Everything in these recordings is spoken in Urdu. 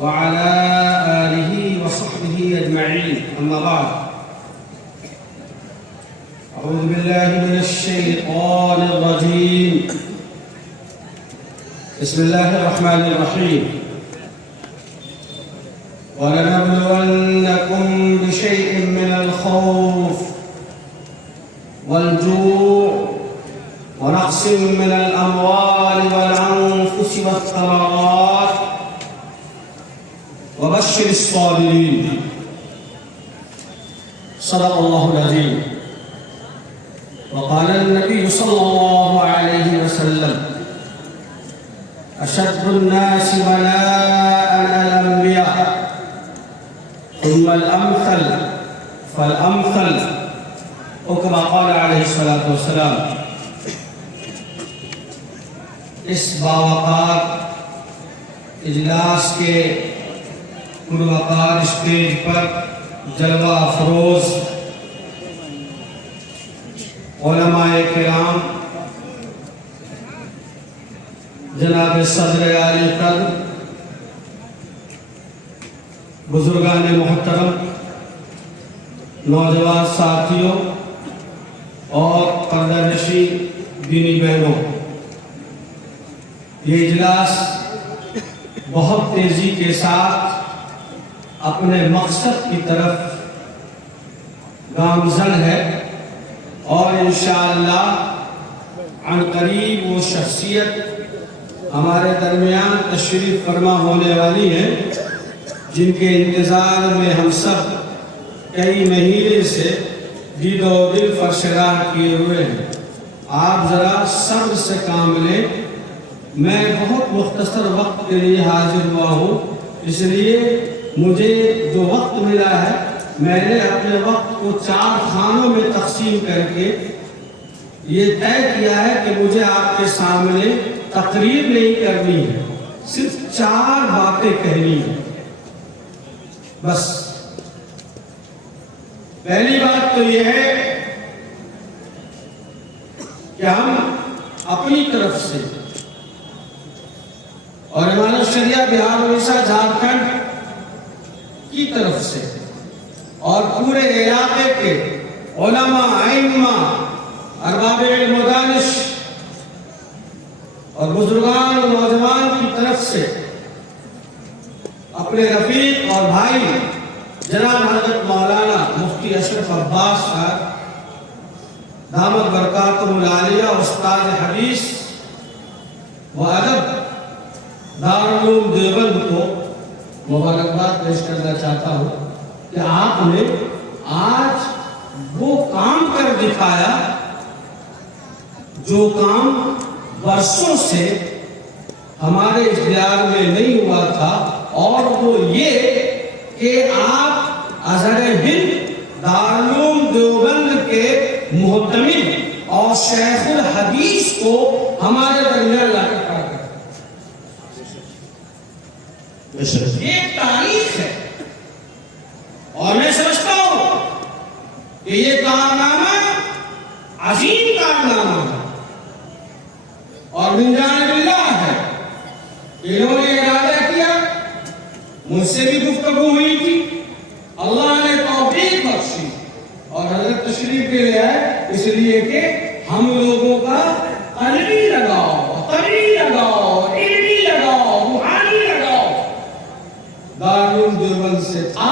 وعلى آله وصحبه أجمعين أما بعد أعوذ بالله من الشيطان الرجيم بسم الله الرحمن الرحيم ولنبلونكم بشيء من الخوف والجوع ونقص من الأموال والأنفس والثمرات وبشر الصابرين صدق الله العظيم. وقال النبي صلى الله عليه وسلم أشد الناس بلاء الأنبياء ثم الأمثل فالأمثل وكما قال عليه الصلاة والسلام. اس باوقار اجلاس کے پروقار اسٹیج پر جلوہ افروز علماء کرام، جناب صدر عالی قدر، بزرگان محترم، نوجوان ساتھیوں اور پردہ نشین دینی بہنوں، یہ اجلاس بہت تیزی کے ساتھ اپنے مقصد کی طرف گامزن ہے اور انشاءاللہ عن قریب وہ شخصیت ہمارے درمیان تشریف فرما ہونے والی ہے جن کے انتظار میں ہم سب کئی مہینے سے دید و دل فرشراہ کیے ہوئے ہیں. آپ ذرا صبر سے کام لیں. میں بہت مختصر وقت کے لیے حاضر ہوا ہوں، اس لیے مجھے جو وقت ملا ہے میں نے اپنے وقت کو 4 خانوں میں تقسیم کر کے یہ طے کیا ہے کہ مجھے آپ کے سامنے تقریر نہیں کرنی ہے، صرف 4 باتیں کہنی ہیں بس. پہلی بات تو یہ ہے کہ ہم اپنی طرف سے اور امانت شریعہ بہار اڑیسہ جھارکھنڈ کی طرف سے اور پورے علاقے کے علماء، ائمہ، ارباب علم و دانش اور بزرگان اور نوجوان کی طرف سے اپنے رفیق اور بھائی جناب حضرت مولانا مفتی اشرف عباس صاحب دامت برکاتہم العالیہ، استاد حدیث و ادب دارالعلوم دیوبند کو مبارکباد پیش کرنا چاہتا ہوں کہ آپ نے آج وہ کام کر دکھایا جو کام برسوں سے ہمارے اختیار میں نہیں ہوا تھا، اور وہ یہ کہ آپ ازہر ہند دارالعلوم دیوبند کے محتمل اور شیخ الحدیث کو ہمارے درمیان لا کر کھڑا کر. یہ تاریخ ہے اور میں سمجھتا ہوں کہ یہ کارنامہ عظیم کارنامہ ہے اور من جانب اللہ ہے. انہوں نے ارادہ کیا، مجھ سے بھی گفتگو ہوئی تھی، اللہ نے توفیق بخشی اور حضرت تشریف لے آئے، اس لیے کہ ہم لوگوں کا قلبی لگاؤ، طبعی لگاؤ، علمی لگاؤ، روحانی لگاؤ دارالعلوم دیوبند سے تھا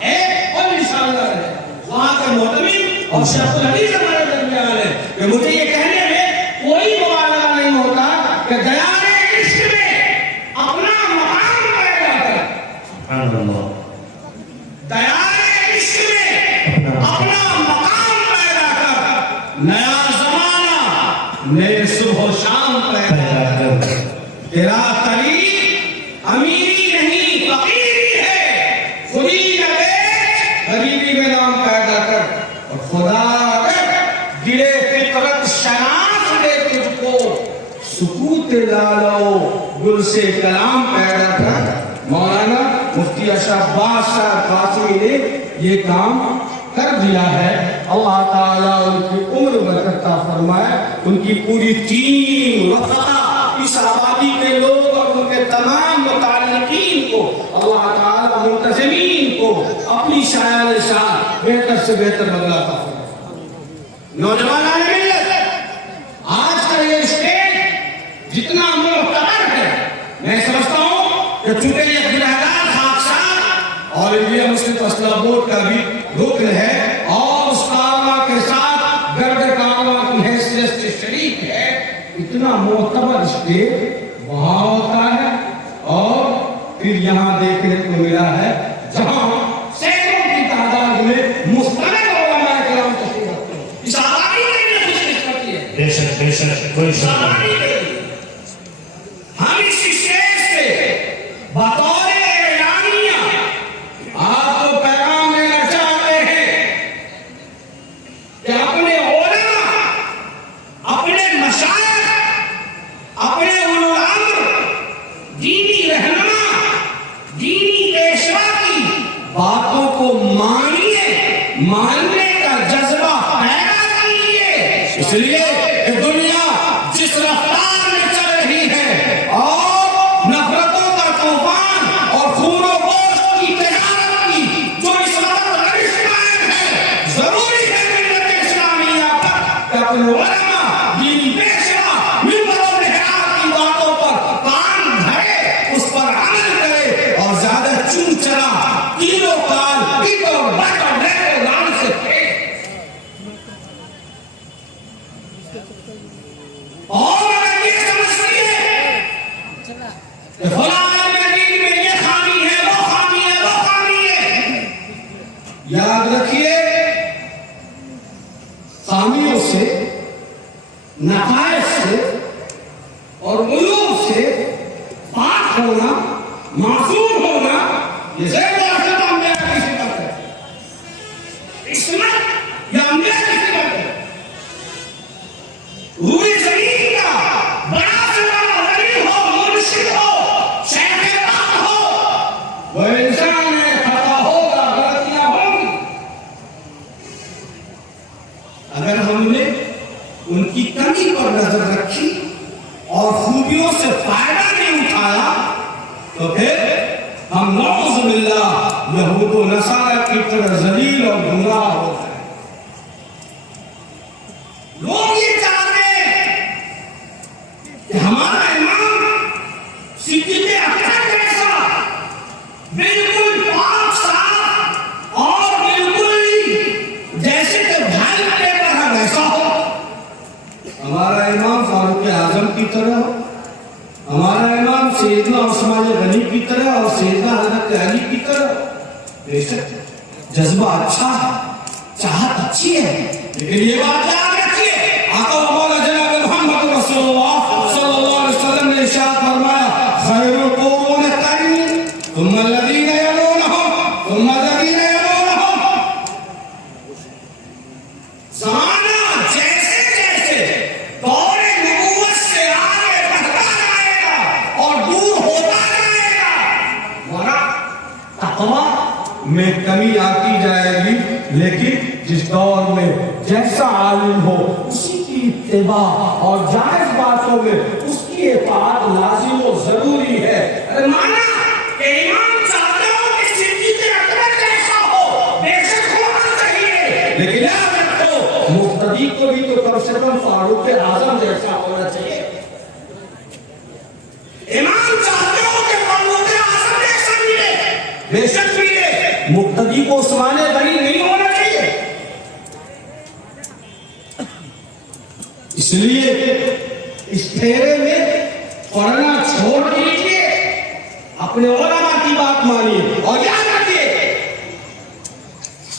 ایک، اور انشاءاللہ رہے. وہاں کا محتمل اور شیخ الحدیث ہمارے درمیان ہے کہ مجھے یہ کہنے میں کوئی مبالغہ نہیں ہوتا کہ دیار عشق میں اپنا مقام پیدا کر. سبحان اللہ. دیار عشق میں اپنا مقام پیدا کر، نیا زمانہ نئے صبح و شام پیدا کر. تیرا طریق امیری نہیں فقیری ہے، خودی نہ بیچ، غریبی میں نام پیدا کر. اور خدا اگر دلے فطرت شناس دے تجھ کو، سکوت لالو گل سے کلام پیدا کر. مولانا مفتی اشرف عباس صاحب قاسمی نے یہ کام کر دیا ہے. اللہ تعالیٰ ان کی عمر برکت عطا فرمائے، ان کی پوری ٹیم، رفقا، اس آبادی کے لوگ اور ان کے بہتر سے بہتر بدلہ عطا فرمائے۔ نوجوانان ملت، آج کا یہ اسٹیج جتنا معتبر ہے، میں سمجھتا ہوں کہ چونکہ یہ گنہگار خاکسار اور انڈیا مسلم فیصلہ بورڈ کا بھی رکن ہے اور اس کارواں کے ساتھ گرد کارواں کی حیثیت سے شریک ہے، اتنا معتبر اسٹیج وہاں ہوتا ہے اور پھر یہاں دیکھنے کو ملا ہے جہاں سینکڑوں کی تعداد میں مستند علماء کرام تشریف رکھتے ہیں۔ اس آبادی میں بھی خوش قسمتی ہے، بے شک بے شک، کوئی شک نہیں۔ ہم اس اسٹیج سے بطور اعلانیہ آپ کو پیغام دینا چاہتے ہیں کہ اپنے علماء، اپنے مشائخ، اپنے اولو الامر، دینی رہنما، دینی پیشوا کی باتوں کو مانیے، ماننے کا جذبہ پیدا کیجیے۔ اس لیے کہ دنیا جس رفتار میں چل رہی ہے اور نفرتوں کا طوفان اور خون و گوشت کی تجارت کی جو اس وقت روش قائم ہے، ضروری ہے ملت اسلامیہ پر کہ اپنے علماء، دینی پیشوا، منبر و محراب کی باتوں پر کان دھرے، اس پر عمل کرے اور زیادہ چون چرا تینوں کال پیٹ اور بٹ اور نیک اور لال سے پھیلے۔ اور اگر یہ سمجھتی ہے کہ فلاں عالم دین میں یہ خامی ہے، وہ خامی ہے، وہ خامی ہے، یاد رکھیے خامیوں سے، نقائص سے اور عیوب سے پاک ہونا، معصوم ہونا، یہ زید واسطہ انبیاء کی صفت ہے، عصمت یا انبیاء کی صفت ہے۔ روئے زمین کا بڑا سے بڑا ولی ہو، مرشد ہو، شیخ راہ ہو، وہ انسان ہے، خطا ہوگا، غلطیاں ہوں گی۔ اگر ہم نے ان کی کمی پر نظر رکھی اور خوبیوں سے فائدہ نہیں اٹھایا تو پھر ہم نعوذ باللہ یہود و نصارہ کی طرح ذلیل اور گمراہ ہو جائیں۔ لوگ یہ چاہتے ہیں کہ ہمارا امام صدیق اکبر جیسا بالکل پاک صاف اور بالکل جیسے کہ بھائی پیپر ہے ویسا ہو، ہمارا امام فاروق اعظم کی طرح ہو، ہمارا امام سیدنا عثمان غنی کی طرح اور سیدنا حضرت علی کی طرح۔ بے شک جذبہ اچھا ہے، چاہت اچھی ہے، لیکن یہ بات یاد رکھیے، آقا و مولا جناب محمد رسول اللہ صلی اللہ علیہ وسلم نے ارشاد فرمایا، خیر القرون قرنی ثم الذین یلونہم ثم الذین یلونہم۔ زمانہ جیسے جیسے دور نبوت سے آگے بڑھتا جائے گا اور دور ہوتا جائے گا، ورنہ تقویٰ میں کمی آتی جائے گی، لیکن جس دور میں جیسا عالم ہو اسی کی اتباع اور جائز باتوں میں اس کی اطاعت لازم و ضروری ہے۔ مانا کہ امام چاہتے ہو کہ صدیق اکبر جیسا ہو، بے شک ہونا چاہیے، لیکن یاد رکھو مقتدی کو بھی تو کم سے کم فاروق اعظم جیسا ہونا چاہیے۔ امام چاہتے ہو کہ فاروق اعظم جیسا ملے، بے شک ملے، مقتدی کو عثمان غنی نہیں ہونا چاہیے۔ اس لیے اس پھیرے میں پڑھنا چھوڑ دیجیے، اپنے علماء کی بات مانیے اور یاد رکھیے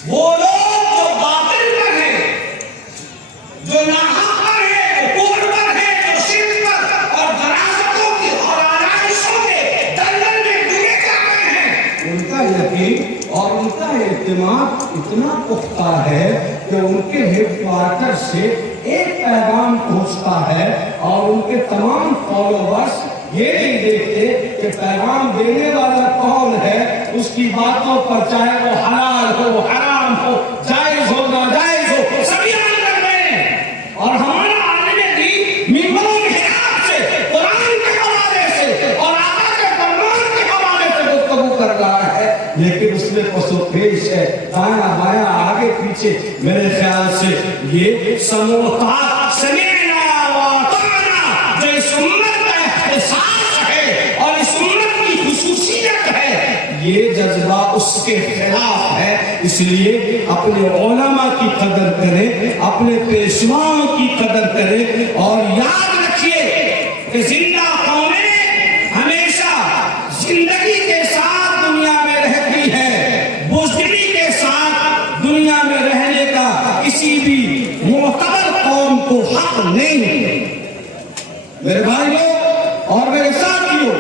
وہ لوگ جو باطل پر ہیں، جو ناحق پر ہیں، کفر پر ہیں، جو شرک پر اور دراستوں کی اور آرائشوں کے دلدل میں ڈوبے جا رہے ہیں، ان کا یقین اور ان کا اعتماد اتنا پختہ ہے کہ ان کے ہیڈ کوارٹر سے ایک پیغام پہنچتا ہے اور ان کے تمام فالوورز یہ نہیں دیکھتے کہ پیغام دینے والا کون ہے، اس کی باتوں پر چاہے وہ حلال ہو، حرام ہو، جائز ہو، ناجائز ہو، سبھی عمل کر رہے ہیں۔ اور ہمارا عالم دین منبر و محراب سے، قرآن کے حوالے سے اور آقا کے فرمان کے حوالے سے گفتگو کر رہا ہے، لیکن اس میں پس و پیش ہے، دایاں بایاں آگے پیچھے، میرے خیال سے یہ سموتا سمیعنا واطعنا جو اس امت کا احساس ہے اور اس امت کی خصوصیت ہے، یہ جذبہ اس کے خلاف ہے۔ اس لیے اپنے علماء کی قدر کریں، اپنے پیشواؤں کی قدر کریں، اور یاد رکھیے کہ زندہ قومیں ہمیشہ زندگی کے ساتھ دنیا میں رہتی ہے، بزدلی کے ساتھ دنیا میں رہنے کا کسی بھی معتبر قوم کو حق نہیں۔ میرے بھائیوں اور میرے ساتھیوں،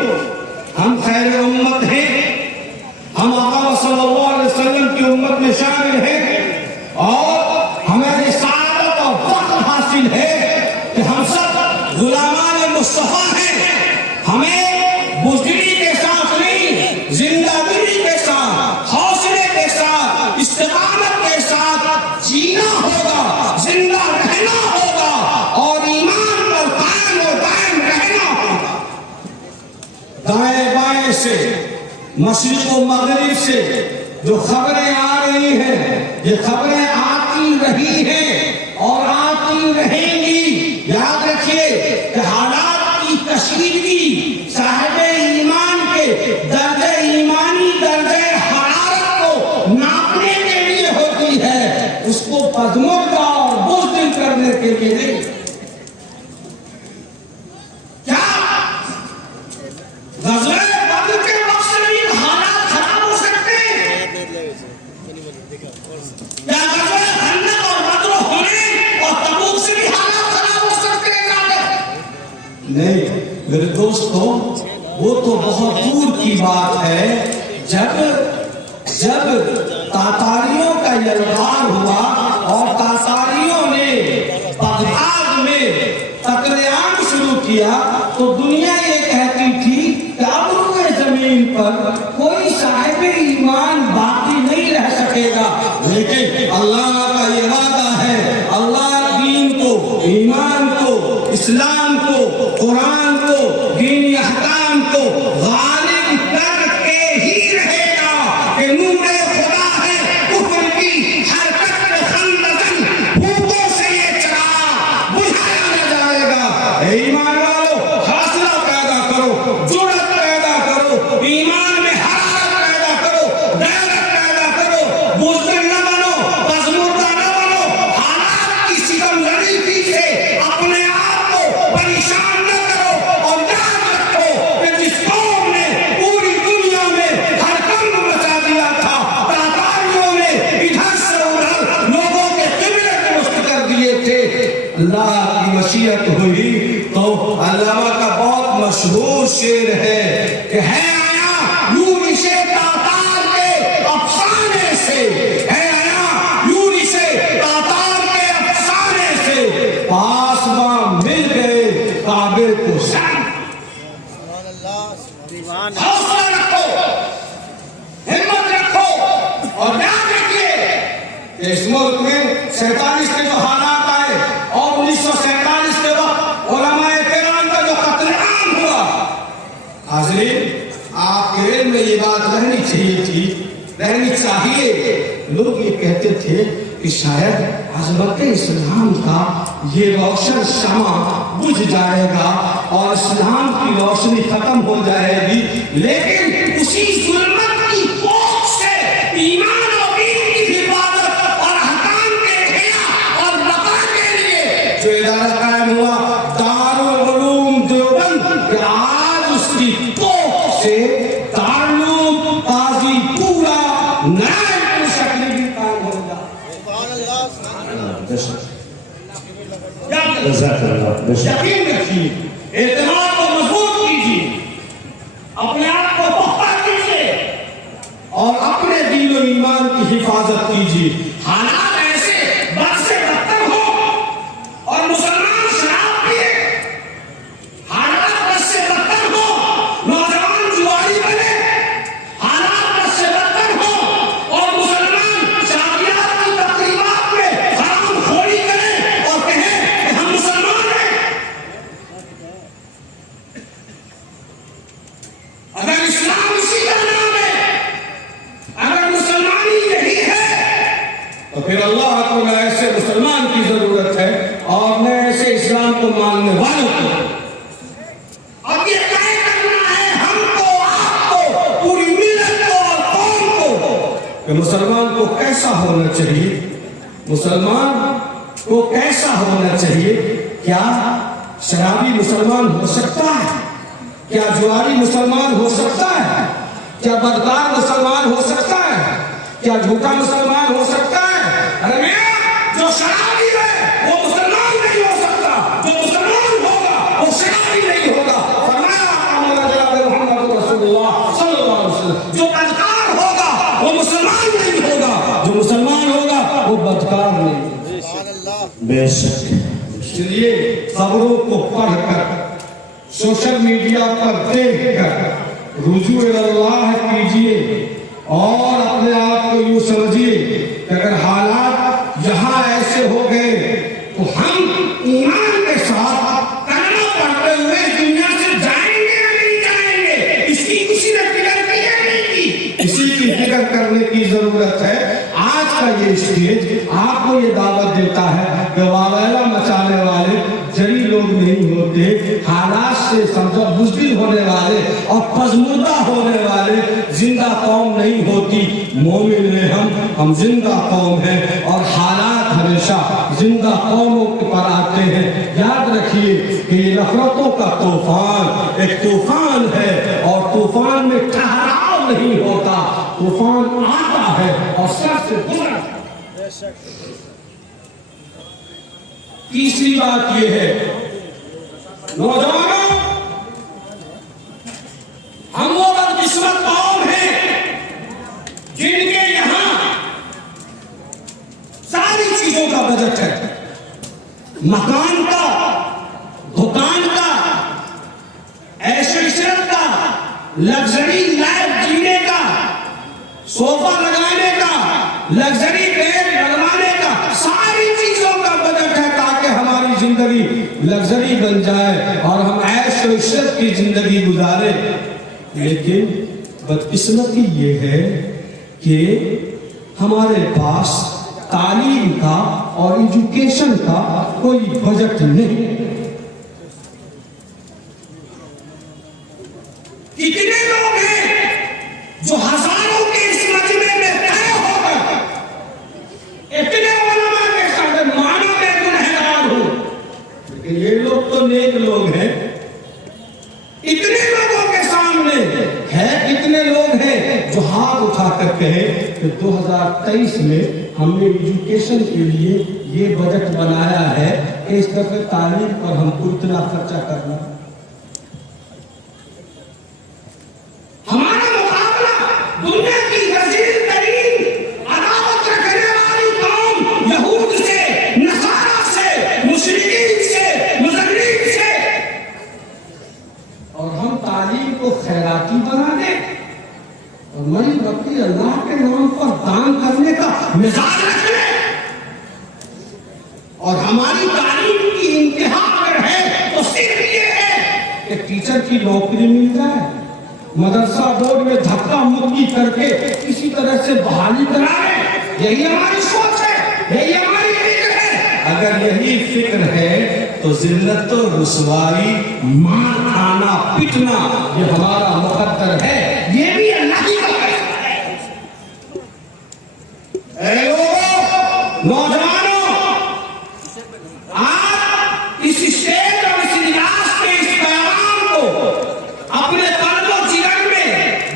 ہم خیر امت ہیں، ہم آقا صلی اللہ علیہ وسلم کی امت میں شامل ہیں، اور ہمیں سعادت اور فخر حاصل ہے کہ ہم سب غلامان مصطفیٰ ہیں۔ ہمیں بزدلی کے ساتھ نہیں، زندہ دلی کے ساتھ، حوصلے کے ساتھ، استقامت کے ساتھ جینا ہوگا، زندہ رہنا ہوگا، اور ایمان پر قائم و دائم رہنا ہوگا۔ دائیں بائیں سے، مشرق و مغرب سے جو خبریں آ رہی ہیں، یہ خبریں آتی رہی ہیں اور آتی رہیں گی۔ یاد رکھیے کہ حالات کی کشیدگی صاحب ایمان کے درجہ ایمانی، درجہ حرارت کو ناپنے کے لیے ہوتی ہے، اس کو پدمردہ اور بزدل کرنے کے لیے نہیں۔ کیا غزوہ بدر کے وقت سے بھی حالات خراب ہو سکتے ہیں؟ کیا غزوہ خندق اور بدر ہونے اور تبوک سے بھی حالات خراب ہو سکتے ہیں؟ نہیں میرے دوستوں، وہ تو بہت دور کی بات ہے۔ جب تاتاریوں کا یلغار ہوا اور تاتاریوں نے بغداد میں قتل عام شروع کیا، تو دنیا یہ کہتی تھی کہ اب روئے زمین پر کوئی صاحب ایمان باقی نہیں رہ سکے گا۔ لیکن اللہ کا یہ وعدہ ہے، اللہ دین کو، ایمان کو، اسلام کو، قرآن کو، دینی احکام کو غالب کر کے ہی رہے گا کہ نور خدا ہے کفر کی حرکت میں خندقن، بھوکوں سے یہ چراغ بجھایا نہ جائے گا۔ اے ایمان والو، حوصلہ پیدا کرو، جرأت پیدا کرو، ایمان میں حرارت پیدا کرو، غیرت پیدا کرو، بزدل نہ بنو، پژمردہ نہ بنو، حالات کی ستم لڑی سے اپنے آپ کو پریشان نہ کرو، اور یاد رکھو کہ جس قوم نے پوری دنیا میں ہڑکمب مچا دیا تھا، تاتاریوں نے ادھر سے ادھر لوگوں کے قبلے درست کر دیے تھے، اللہ کی مشیت ہوئی تو علامہ کا بہت مشہور شعر ہے کہ ہے آیا یونس تاتار کے افسانے سے، ہے آیا یونس تاتار کے افسانے سے، پاسباں مل گئے کعبے کو سن۔ حوصلہ رکھو، ہمت رکھو، اور یاد رکھیے کہ اس ملک میں 47 کے جو حالات آئے اور 1947 کے وقت علماء کرام کا جو قتل عام ہوا، حاضرین آپ کے علم میں یہ بات رہنی چاہیے تھی، رہنی چاہیے۔ لوگ یہ کہتے تھے کہ شاید عظمت اسلام کا یہ روشن شمع بجھ جائے گا اور اسلام کی روشنی ختم ہو جائے گی، لیکن اسی ظلمت کی پوچھ سے ایمان و دین کی حفاظت اور احکام کے احیا اور بقا کے لیے جو ادارہ قائم ہوا دارالعلوم دیوبند، کہ آج اس کی پوچھ سے دارالعلوم قاضی پورا نیا شکل بھی قائم ہو گیا۔ یقین رکھیے، اعتماد کو مضبوط کیجیے، اپنے آپ کو پختہ کیجیے، اور اپنے دین و ایمان کی حفاظت کیجیے۔ حالات ایسے بد سے بدتر ہو اور مسلمان شراب پیے، حالات بد سے بدتر ہو، نوجوان جواری بنے، حالات بد سے بدتر ہو اور مسلمان شادیات کی تقریبات میں حرام خوری کریں اور کہیں کہ ہم مسلمان ہیں۔ اگر اسلام اسی کا نام ہے، اگر مسلمانی ماننے والوں کو اب یہ طے کرنا ہے ہم کو، آپ کو، پوری ملت کو اور قوم کو کہ مسلمان کو کیسا ہونا چاہیے، مسلمان کو کیسا ہونا چاہیے۔ کیا شرابی مسلمان ہو سکتا ہے؟ کیا جواری مسلمان ہو سکتا ہے؟ کیا بدکار مسلمان ہو سکتا ہے؟ کیا جھوٹا مسلمان ہو سکتا ہے؟ ارے میاں، جو شرابی ہے وہ مسلمان نہیں ہو سکتا، جو مسلمان ہوگا وہ شرابی نہیں ہوگا۔ فرمایا مولانا جناب محمد رسول اللہ صلی اللہ علیہ وسلم، جو بدکار ہوگا وہ مسلمان نہیں ہوگا، جو مسلمان ہوگا وہ بدکار نہیں ہوگا۔ بے شک اس لیے خبروں کو پڑھ کر، سوشل میڈیا پر دیکھ کر رجوع اللہ کیجئے اور اپنے آپ کو یوں سمجھیے کہ اگر حالات یہاں ایسے ہو گئے تو ہم ایمان کے ساتھ کلمہ پڑھتے ہوئے دنیا سے جائیں گے یا نہیں جائیں گے، اس کی کسی نے فکر کی یا نہیں کی؟ اسی کی فکر کرنے کی ضرورت ہے۔ آج کا یہ اسٹیج آپ کو یہ دعوت دیتا ہے کہ واویلا مچانے والے جری لوگ نہیں ہوتے، حالات سے سمجھو بزدل ہونے والے اور پزمردہ ہونے والے زندہ قوم نہیں ہوتی۔ مومن ہیں ہم زندہ قوم ہیں اور حالات ہمیشہ زندہ قوموں پر آتے ہیں۔ یاد رکھیے کہ یہ نفرتوں کا طوفان ایک طوفان ہے اور طوفان میں ٹھہراؤ نہیں ہوتا، طوفان آتا ہے اور سر سے گزرتا ہے۔ تیسری بات یہ ہے نوجوانوں، ہم وہ بدقسمت قوم ہیں جن کے یہاں ساری چیزوں کا بجٹ ہے، مکان کا، دکان کا، عیش و عشرت کا، لگژری لائف جینے کا، صوفہ لگانے کا، لگژری بیڈ لگوانے کا، ساری چیزوں کا بجٹ ہے تاکہ ہماری زندگی لگژری بن جائے اور ہم عیش و عشرت کی زندگی گزارے۔ لیکن بدقسمتی یہ ہے کہ ہمارے پاس تعلیم کا اور ایجوکیشن کا کوئی بجٹ نہیں۔ کتنے لوگ ہیں جو ہزاروں کے اس مجمع میں طے ہو کر اتنے علماء کے ساتھ مانو میں گنہگار ہوں، لیکن یہ لوگ تو نیک لوگ ہیں، اتنے لوگوں کے سامنے ہے، اتنے لوگ ہیں جو ہاتھ اٹھا کر کہے کہ 2023 میں ہم نے ایجوکیشن کے لیے یہ بجٹ بنایا ہے کہ اس دفعہ تعلیم پر ہم کو اتنا خرچہ کرنا۔ ہمارا مقابلہ دنیا کی غزیر ترین عداوت رکھنے والی قوم یہود سے، نصارہ سے، مشرکین سے، مذہبین سے، اور ہم تعلیم کو خیراتی بنا دیں اور مری بکری اللہ کے نام پر دان کرنے کا مزاج رکھ لیں، اور ہماری تعلیم کی انتہا اگر ہے تو صرف یہ ہے کہ ٹیچر کی نوکری مل جائے، مدرسہ بورڈ میں دھکا مکی کر کے کسی طرح سے بحالی کرائے۔ یہی ہماری سوچ ہے، یہی ہماری فکر ہے۔ اگر یہی فکر ہے تو ذلت و رسوائی، مار کھانا، پٹنا یہ ہمارا مقدر ہے، یہ بھی اللہ کی فیصلہ ہے۔ اے لوگوں، نوجوانوں، آپ اس اسٹیج اور اس اجلاس کے اس پیغام کو اپنے قلب و جگر میں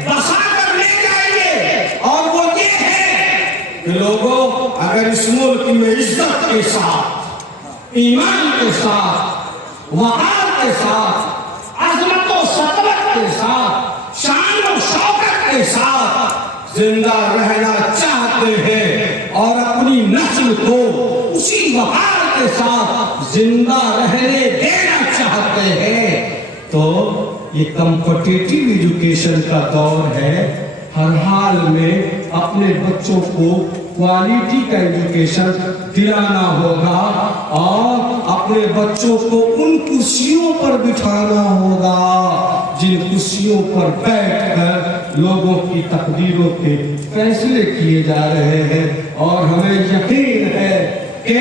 بسا کر لے جائیے، اور وہ یہ ہے کہ لوگوں، اگر اس ملک میں عزت کے ساتھ، ایمان کے ساتھ، وقار کے ساتھ، عظمت و سطوت کے ساتھ، شان و شوکت کے ساتھ زندہ رہنا چاہتے ہیں اور اپنی نسل کو اسی وقار کے ساتھ زندہ رہنے دینا چاہتے ہیں تو یہ کمپٹیٹیو ایجوکیشن کا دور ہے۔ ہر حال میں اپنے بچوں کو کوالٹی کا ایجوکیشن دلانا ہوگا اور اپنے بچوں کو ان کرسیوں پر بٹھانا ہوگا جن کرسیوں پر بیٹھ کر لوگوں کی تقدیروں کے فیصلے کیے جا رہے ہیں، اور ہمیں یقین ہے کہ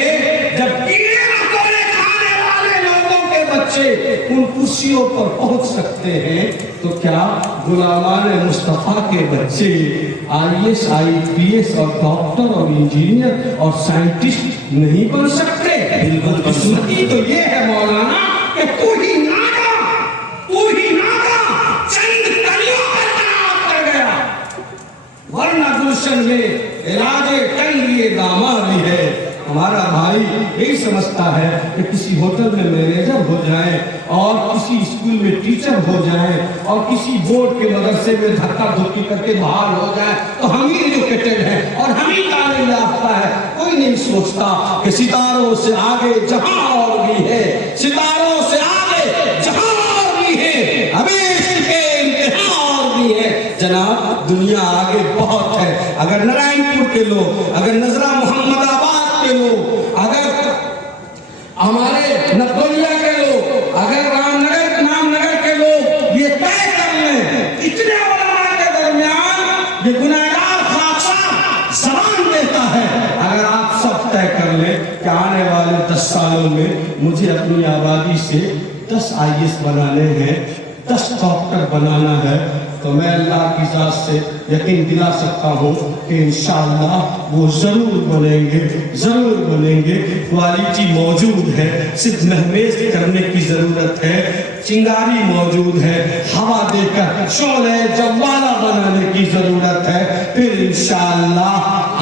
جب کیڑے مکوڑے کھانے والے لوگوں کے بچے ان کرسیوں پر پہنچ سکتے ہیں تو کیا غلامان مصطفیٰ کے بچے IAS IPS اور ڈاکٹر اور انجینئر اور سائنٹسٹ نہیں بن سکتے؟ بالکل قسمتی تو یہ ہے مولانا کہ تو ہی ناگا چند کلیوں پر تناؤ کر گیا، ورنہ گلشن میں علاج کل یہ داماد بھی ہے۔ ہمارا بھائی یہی سمجھتا ہے کہ کسی ہوٹل میں مینیجر ہو جائیں اور کسی اسکول میں ٹیچر ہو جائیں اور کسی بورڈ کے مدرسے میں دھکا دھکی کر کے بحال ہو جائیں تو ہم ہی ایجوکیٹڈ ہیں اور ہم ہی تعلیم یافتہ ہے۔ کوئی نہیں سوچتا کہ ستاروں سے آگے جہاں اور بھی ہے، ستاروں سے آگے جہاں اور بھی ہے، ابھی اس کے امتحان اور بھی ہے۔ جناب دنیا آگے بہت ہے۔ اگر نارائن پور کے لوگ، اگر نذرہ محمد آباد کے لوگ، اگر ہمارے نقولیہ کے لوگ، اگر رام نگر کے لوگ یہ طے کر لیں، اتنے علماء کے درمیان یہ گناہگار خاکسار زبان دیتا ہے، اگر آپ سب طے کر لیں کہ آنے والے 10 سالوں میں مجھے اپنی آبادی سے 10 IAS بنانے ہیں، 10 ڈاکٹر بنانا ہے، تو میں اللہ کی ذات سے یقین دلا سکتا ہوں کہ انشاءاللہ وہ ضرور بنیں گے۔ کوالٹی موجود ہے، صرف مہمیز کرنے کی ضرورت ہے، چنگاری موجود ہے، ہوا دے کر شعلہ جوالا بنانے کی ضرورت ہے، پھر انشاءاللہ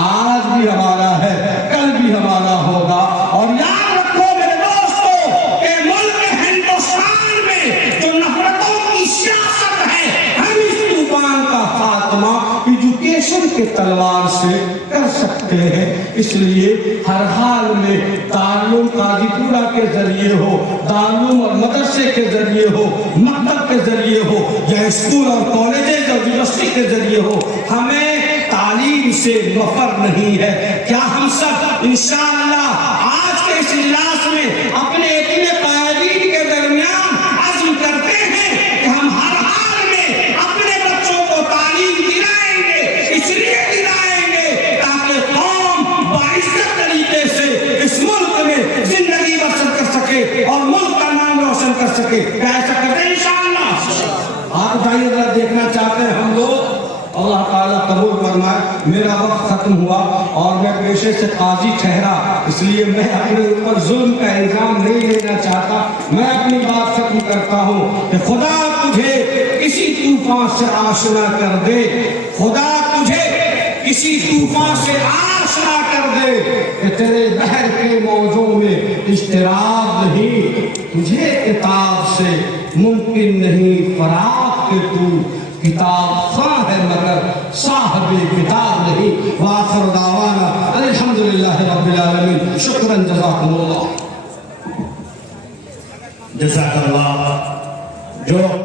آج بھی ہمارا ہے، کل بھی ہمارا ہوگا۔ اور یاد رکھو میرے دوستو کہ ملک ہندوستان میں جو نفرتوں کی سیاست ہے، ہم اس طوفان کا خاتمہ ایجوکیشن کے تلوار سے کر سکتے ہیں۔ اس لیے ہر حال میں تعلیم قاضی پورہ کے ذریعے ہو، تعلیم اور مدرسے کے ذریعے ہو، مکتب کے ذریعے ہو، یا اسکول اور کالجز اور یونیورسٹی کے ذریعے ہو، ہمیں تعلیم سے مفر نہیں ہے۔ کیا ہم سب انشاءاللہ آج کے اس اجلاس میں اپنے اتنے قائدین کے درمیان عزم کرتے ہیں کہ ہم ہر حال میں اپنے بچوں کو تعلیم دلائیں گے، اس لیے دلائیں گے تاکہ قوم باعزت طریقے سے اس ملک میں زندگی بسر کر سکے اور ملک کا نام روشن کر سکے۔ کیا ایسا کرتے ہیں انشاءاللہ؟ آپ جائیے ذرا دیکھنا چاہتے ہیں ہم لوگ، اللہ تعالیٰ قبول فرمائے۔ میرا وقت ختم ہوا اور میں پیشے سے قاضی ٹھہرا، اس لیے میں اپنے اوپر ظلم کا الزام نہیں لینا چاہتا۔ میں اپنی بات ختم کرتا ہوں کہ خدا تجھے کسی طوفان سے آشنا کر دے، خدا تجھے کسی طوفان سے آشنا کر دے کہ تیرے بحر کے موجوں میں اشتراک نہیں، تجھے کتاب سے ممکن نہیں فراق کہ تو کتاب خواہ ہے مگر صاحب کتاب نہیں۔ وآخر دعوانا الحمدللہ رب العالمین۔ شکراً، جزاکم اللہ۔ جزاک اللہ۔ جو